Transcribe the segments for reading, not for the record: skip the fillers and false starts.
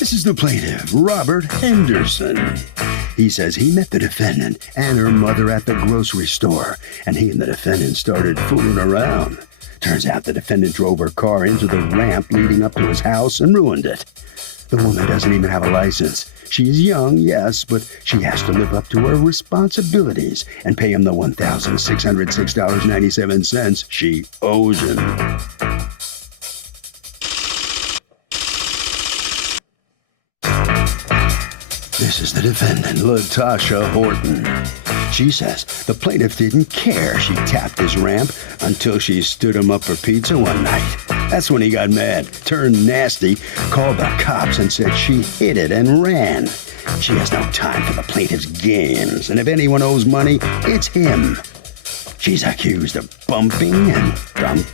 This is the plaintiff, Robert Henderson. He says he met the defendant and her mother at the grocery store, and he and the defendant started fooling around. Turns out the defendant drove her car into the ramp leading up to his house and ruined it. The woman doesn't even have a license. She's young, yes, but she has to live up to her responsibilities and pay him the $1,606.97 she owes him. This is the defendant, Latasha Horton. She says the plaintiff didn't care she tapped his ramp until she stood him up for pizza one night. That's when he got mad, turned nasty, called the cops and said she hit it and ran. She has no time for the plaintiff's games, and if anyone owes money, it's him. She's accused of bumping and dumping.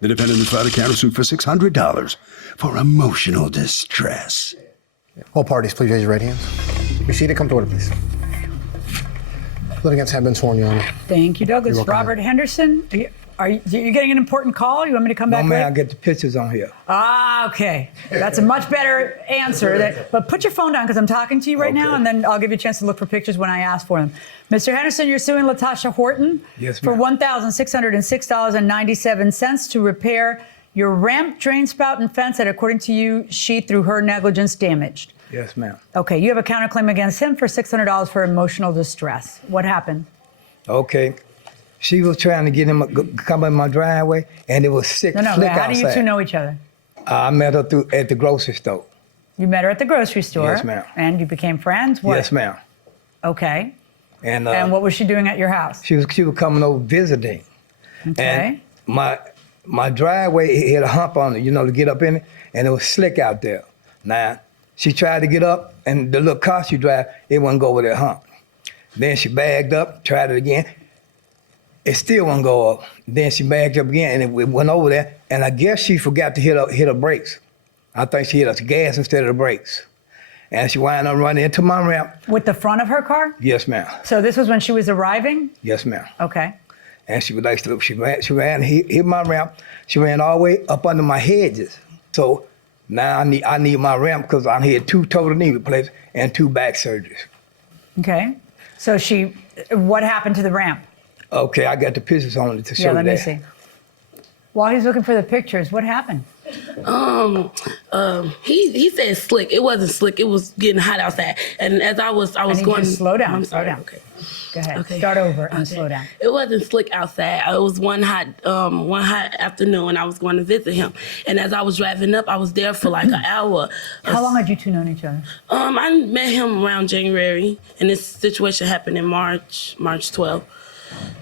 The defendant has filed a countersuit for $600 for emotional distress. All parties, please raise your right hands. Be seated. Come to order, please. Litigants have been sworn, Your Honor. Thank you, Douglas. Robert Henderson, are you getting an important call? You want me to come back? No, man, I'll get the pictures on here. Ah, okay. That's a much better answer. But put your phone down because I'm talking to you right now, and then I'll give you a chance to look for pictures when I ask for them. Mr. Henderson, you're suing Latasha Horton for $1,606.97 to repair your ramp, drain spout, and fence that, according to you, she, through her negligence, damaged. Yes, ma'am. Okay, you have a counterclaim against him for $600 for emotional distress. What happened? Okay. She was trying to get him to come in my driveway, and it was slick outside. How do you two know each other? I met her at the grocery store. You met her at the grocery store? Yes, ma'am. And you became friends? What? Yes, ma'am. Okay. And what was she doing at your house? She was coming over visiting. Okay. And my driveway had a hump on it, to get up in it, and it was slick out there. Now, she tried to get up, and the little car she drive, it wouldn't go over that hump. Then she bagged up, tried it again. It still wouldn't go up. Then she backed up again, and it went over there. And I guess she forgot to hit her brakes. I think she hit her gas instead of the brakes. And she wound up running into my ramp. With the front of her car? Yes, ma'am. So this was when she was arriving? Yes, ma'am. Okay. And she ran, hit my ramp. She ran all the way up under my hedges. So now I need my ramp because I had 2 total knee replacements and 2 back surgeries. Okay. So what happened to the ramp? Okay, I got the pictures on it to show you that. Yeah, let me see. While he's looking for the pictures, what happened? He said slick. It wasn't slick. It was getting hot outside. And as I was going. Slow down. I'm sorry. Slow down. Okay. Go ahead. Okay. Start over and slow down. It wasn't slick outside. It was one hot afternoon. I was going to visit him, and as I was driving up, I was there for like an hour. How long had you two known each other? I met him around January, and this situation happened in March 12th.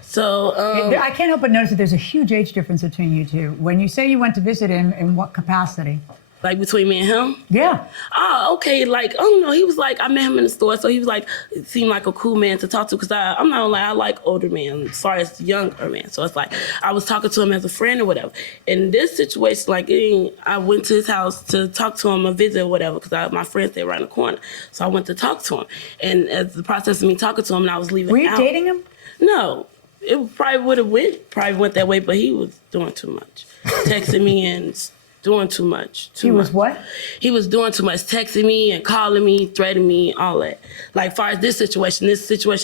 So I can't help but notice that there's a huge age difference between you two. When you say you went to visit him, in what capacity? Like between me and him? Yeah. Oh, okay. Like, oh no, he was like, I met him in the store, so he was like, it seemed like a cool man to talk to, because I'm not gonna lie, I like older men, as far as younger men. So it's like, I was talking to him as a friend or whatever. In this situation, like, I went to his house to talk to him, a visit or whatever, because my friend stayed around the corner. So I went to talk to him. And as the process of me talking to him, and I was leaving out. Were you dating him? No. It probably went that way, but he was doing too much. Texting me and doing too much. He was what? He was doing too much, texting me and calling me, threatening me, all that. Like, far as this situation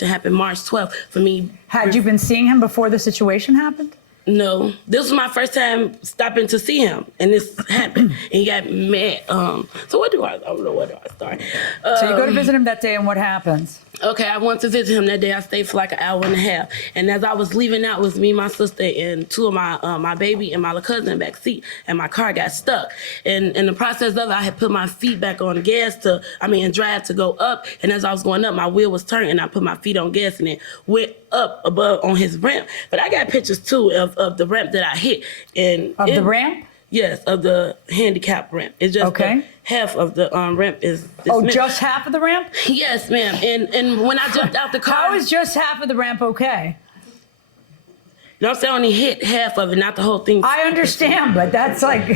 happened March 12th for me. Had you been seeing him before the situation happened? No, this was my first time stopping to see him, and this happened, and he got mad. So I don't know where do I start. So you go to visit him that day, and what happens? Okay, I went to visit him that day. I stayed for like an hour and a half, and as I was leaving out, it was me, my sister, and 2 of my baby and my little cousin in the back seat, and my car got stuck. And in the process of it, I had put my feet back on the gas and drive to go up, and as I was going up, my wheel was turned, and I put my feet on gas, and it went up above on his ramp. But I got pictures too of the ramp that I hit. The ramp? Yes, of the handicap ramp. It's just half of the ramp is. Just half of the ramp? Yes, ma'am. And when I jumped out the car, how is just half of the ramp okay? You know what I'm saying? I only hit half of it, not the whole thing. I understand, but that's like,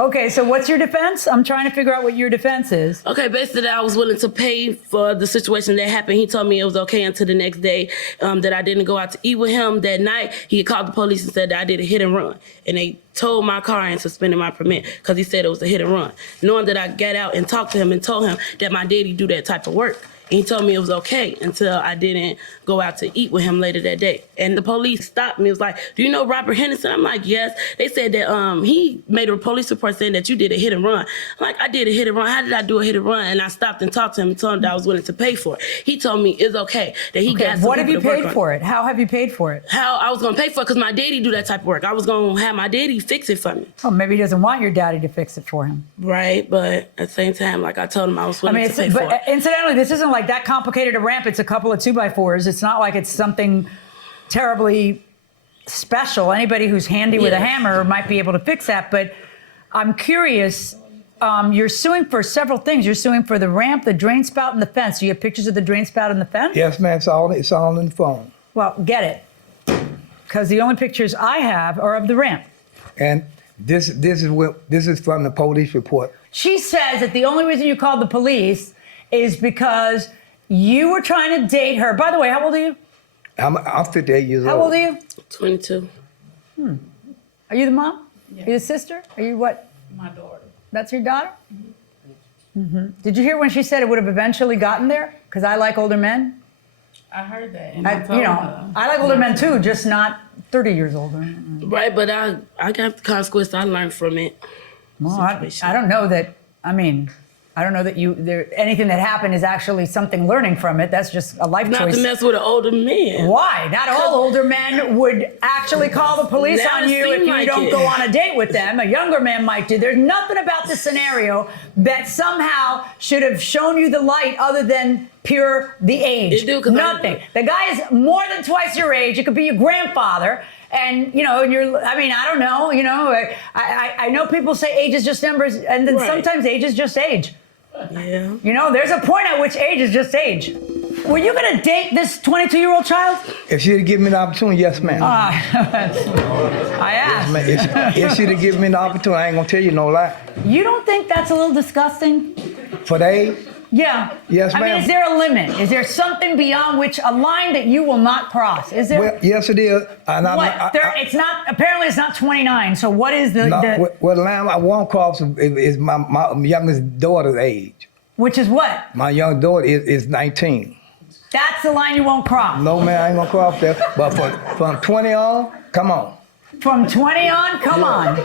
Okay, so what's your defense? I'm trying to figure out what your defense is. Okay, basically, I was willing to pay for the situation that happened. He told me it was okay until the next day, that I didn't go out to eat with him that night. He called the police and said that I did a hit and run. And they towed my car and suspended my permit because he said it was a hit and run. Knowing that I got out and talked to him and told him that my daddy do that type of work. And he told me it was okay until I didn't go out to eat with him later that day. And the police stopped me. It was like, do you know Robert Henderson? I'm like, yes. They said that he made a police report saying that you did a hit and run. I'm like, I did a hit and run. How did I do a hit and run? And I stopped and talked to him and told him that I was willing to pay for it. He told me it's okay that he got some What have people you to work paid on. for it? How have you paid for it? How I was going to pay for it because my daddy do that type of work. I was going to have my daddy fix it for me. Oh, maybe he doesn't want your daddy to fix it for him. Right, but at the same time, like I told him I was willing to pay for it. Incidentally, this isn't like that complicated a ramp. It's a couple of 2x4s. It's not like it's something terribly special. Anybody who's handy with a hammer might be able to fix that. But I'm curious. You're suing for several things. You're suing for the ramp, the drain spout, and the fence. Do you have pictures of the drain spout and the fence? Yes, ma'am. It's all in the phone. Well, get it. Because the only pictures I have are of the ramp. And this is from the police report. She says that the only reason you called the police is because you were trying to date her. By the way, how old are you? I'm 58 years old. How old are you? 22. Are you the mom? Yeah. Are you the sister? Are you what? My daughter. That's your daughter? Mm-hmm. Did you hear when she said it would have eventually gotten there? Because I like older men. I heard that. And I like older men too, just not 30 years older. Right, but I got the consequence I learned from it. Well, I don't know that. I don't know that anything that happened is actually something learning from it. That's just a life choice. Not to mess with an older man. Why? Not all older men would actually call the police Now on it you if seem you like don't it. go on a date with them. A younger man might do. There's nothing about this scenario that somehow should have shown you the light other than pure the age. It do, 'cause Nothing. The guy is more than twice your age. It could be your grandfather. And, I don't know, I know people say age is just numbers, and then sometimes age is just age. Yeah. There's a point at which age is just age. Were you going to date this 22-year-old child? If she'd have given me the opportunity, yes, ma'am. I asked. If she'd have given me the opportunity, I ain't going to tell you no lie. You don't think that's a little disgusting? For the age? Yeah. Yes, ma'am. Is there a limit? Is there something beyond which a line that you will not cross? Is there? Well, yes, it is. And What? It's not. Apparently, it's not 29. So what is the well, the line I won't cross is my youngest daughter's age. which is what? My young daughter is 19. That's the line you won't cross. No, man, I ain't gonna cross that. But from 20 on, come on. From 20 on, come on.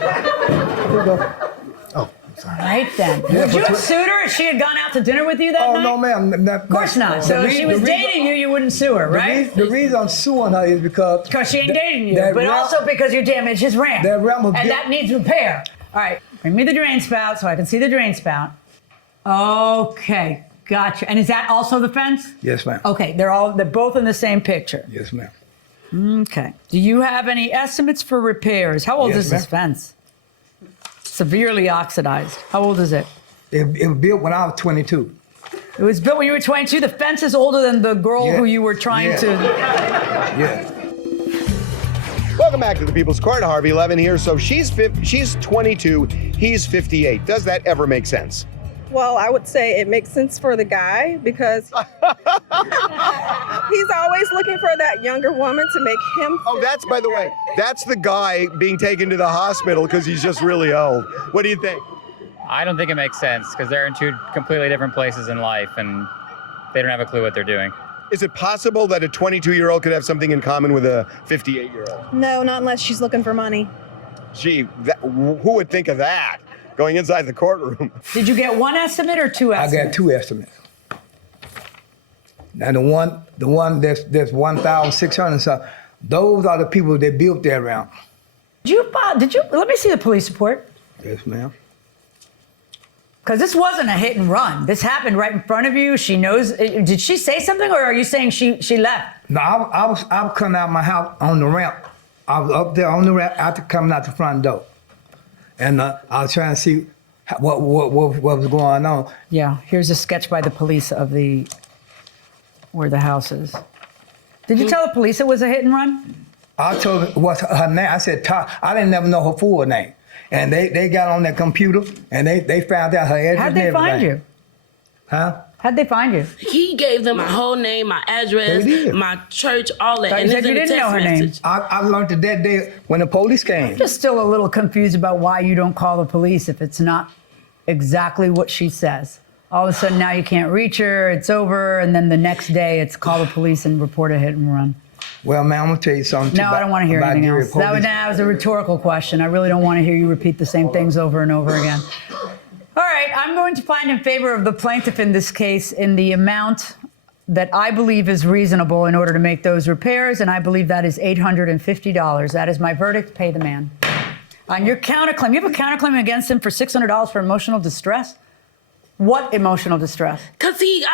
Oh, sorry. Right then. Yeah, Would you but have sued her if she had gone out to dinner with you that night? Oh, no, ma'am. Of course not. So if she was dating you, you wouldn't sue her, right? The reason I'm suing her is because Because she ain't dating you, but also because you damaged his ramp. That ramp was and that needs repair. All right, bring me the drain spout so I can see the drain spout. Okay, gotcha. And is that also the fence? Yes, ma'am. Okay, they're both in the same picture. Yes, ma'am. Okay. Do you have any estimates for repairs? How old Yes, is this fence? Severely oxidized. How old is it? It was built when I was 22. It was built when you were 22. The fence is older than the girl who you were trying to. Yeah. Welcome back to the People's Court. Harvey Levin here. So she's 22, he's 58. Does that ever make sense? Well, I would say it makes sense for the guy because he's always looking for that younger woman to make him Oh, that's, by the way, that's the guy being taken to the hospital because he's just really old. What do you think? I don't think it makes sense because they're in two completely different places in life and they don't have a clue what they're doing. Is it possible that a 22-year-old could have something in common with a 58-year-old? No, not unless she's looking for money. Gee, who would think of that? Going inside the courtroom. Did you get one estimate or two I estimates? got two estimates. Now the one that's 1,600. So those are the people that built that ramp. Did you? Let me see the police report. Yes, ma'am. Because this wasn't a hit and run. This happened right in front of you. She knows. Did she say something, or are you saying she left? No, I was coming out of my house on the ramp. I was up there on the ramp after coming out the front door, and I was trying to see what was going on. Yeah. Here's a sketch by the police of where the house is. Did you tell the police it was a hit and run? I told her what's her name. I said, I didn't never know her full name. And they got on their computer and they found out her address. How'd they find you? Huh? How'd they find you? He gave them my whole name, my address, They did. my church, all that. Thought you And said it's you in the didn't know text her name. message. I learned it that day when the police came. Just still a little confused about why you don't call the police if it's not exactly what she says. All of a sudden now you can't reach her, it's over, and then the next day it's call the police and report a hit and run. Well, man, I'm gonna tell you something. No, I don't want to hear about anything Gary else. That was a rhetorical question. I really don't want to hear you repeat the same things over and over again. All right, I'm going to find in favor of the plaintiff in this case in the amount that I believe is reasonable in order to make those repairs, and I believe that is $850. That is my verdict. Pay the man. On your counterclaim, you have a counterclaim against him for $600 for emotional distress? What emotional distress? Cause he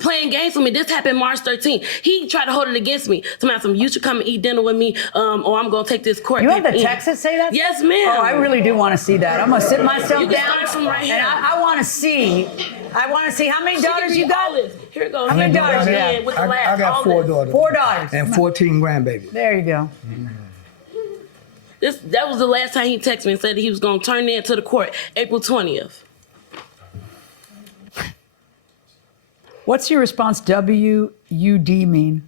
playing games with me. This happened March 13th. He tried to hold it against me. Somebody, you should come and eat dinner with me, or I'm gonna take this court. You have the paper in. text that say that? Yes, ma'am. Oh, I really do want to see that. I'm gonna sit myself You can down, start from right here. and I want to see. I want to see how many She can daughters read you all got. this. Here it goes. How many Here it daughters goes. you Yeah, have? with the I last, got all 4 this. daughters. 4 daughters. And 14 grandbabies. There you go. That was the last time he texted me and said that he was gonna turn in to the court April 20th. What's your response? WUD mean?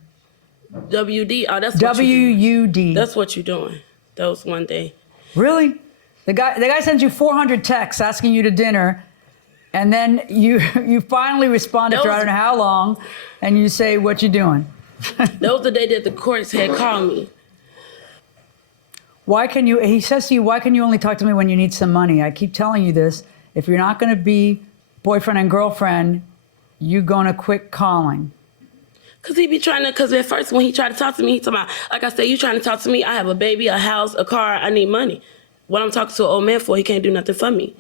WD. Oh, that's what you doing. WUD. That's what you're doing. That was one day. Really? The guy sends you 400 texts asking you to dinner, and then you finally respond after I don't know how long, and you say, "What you doing?" That was the day that the courts had called me. He says to you, why can you only talk to me when you need some money? I keep telling you this. If you're not going to be boyfriend and girlfriend, you're going to quit calling. Cause he be trying to, cause at first when he tried to talk to me, he told me, like I said, you trying to talk to me, I have a baby, a house, a car, I need money. What I'm talking to an old man for, he can't do nothing for me.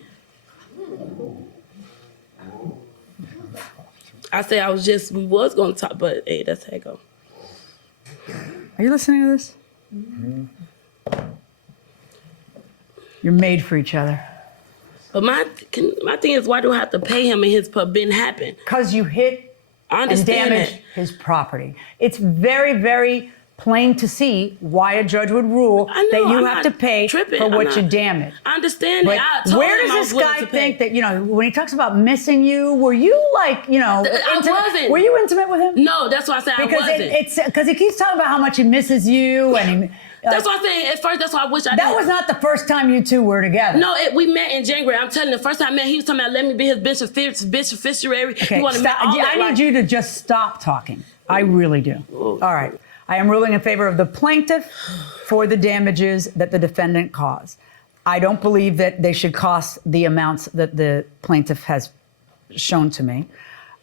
I said we was gonna talk, but hey, that's how it go. Are you listening to this? You're made for each other. But my thing is, why do I have to pay him and his been happen? Because you hit I and understand damaged that. his property. It's very, very plain to see why a judge would rule I know, that you I'm have not to pay tripping. for I'm what not- you damaged. I understand But that. I told where him I does was this willing guy to pay. think that, when he talks about missing you, were you like, I intimate? wasn't. Were you intimate with him? No, that's why I said Because I wasn't. because he keeps talking about how much he misses you, and That's why I said at first. That's why I wish I. that didn't. was not the first time you two were together. No, we met in January. I'm telling you, the first time I met, he was talking about let me be his beneficiary. Okay, He wanted stop. all that, I need you to just stop talking. I really do. All right. I am ruling in favor of the plaintiff for the damages that the defendant caused. I don't believe that they should cost the amounts that the plaintiff has shown to me,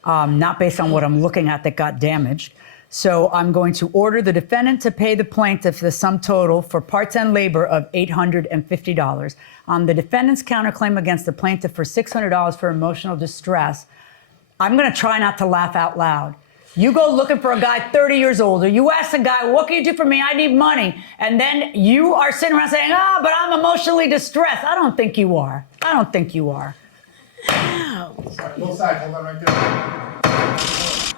not based on what I'm looking at that got damaged. So I'm going to order the defendant to pay the plaintiff the sum total for parts and labor of $850. On the defendant's counterclaim against the plaintiff for $600 for emotional distress, I'm going to try not to laugh out loud. You go looking for a guy 30 years older. You ask a guy, what can you do for me? I need money. And then you are sitting around saying, but I'm emotionally distressed. I don't think you are. I don't think you are. Wow. Both sides, hold on right there.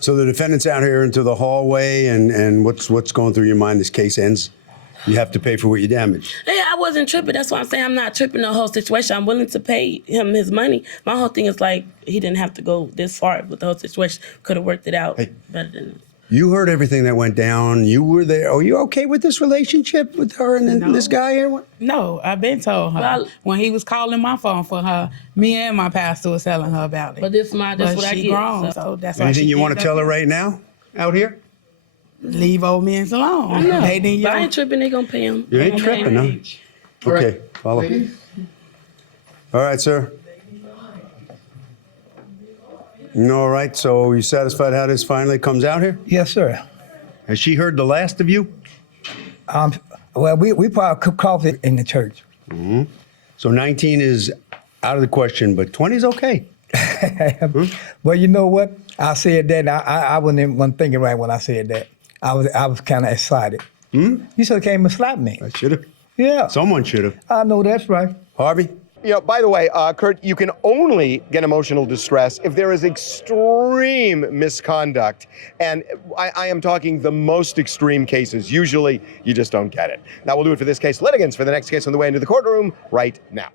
So the defendant's out here into the hallway, and what's going through your mind? This case ends. You have to pay for what you damaged. Yeah, I wasn't tripping. That's why I'm saying I'm not tripping the whole situation. I'm willing to pay him his money. My whole thing is like he didn't have to go this far with the whole situation. Could have worked it out better than this. You heard everything that went down. You were there. Are you okay with this relationship with her and this guy here? No, I've been told her. Well, when he was calling my phone for her, me and my pastor was telling her about it. But that's what I she get. grown, So. so that's why Anything she you want to tell her right now out here? Leave old men alone. I know. They didn't But I ain't tripping. They gonna pay him. You ain't They gonna pay tripping, him. huh? Okay, follow. All right, sir. All right, so you satisfied how this finally comes out here? Yes, sir. Has she heard the last of you? Well, we probably cook coffee in the church. So 19 is out of the question, but 20 is okay. Well, you know what? I said that. I wasn't thinking right when I said that. I was kind of excited. You should have came and slapped me. I should have. Yeah. Someone should have. I know that's right. Harvey? By the way, Kurt, you can only get emotional distress if there is extreme misconduct. And I am talking the most extreme cases. Usually, you just don't get it. That will do it for this case. Litigants for the next case on the way into the courtroom right now.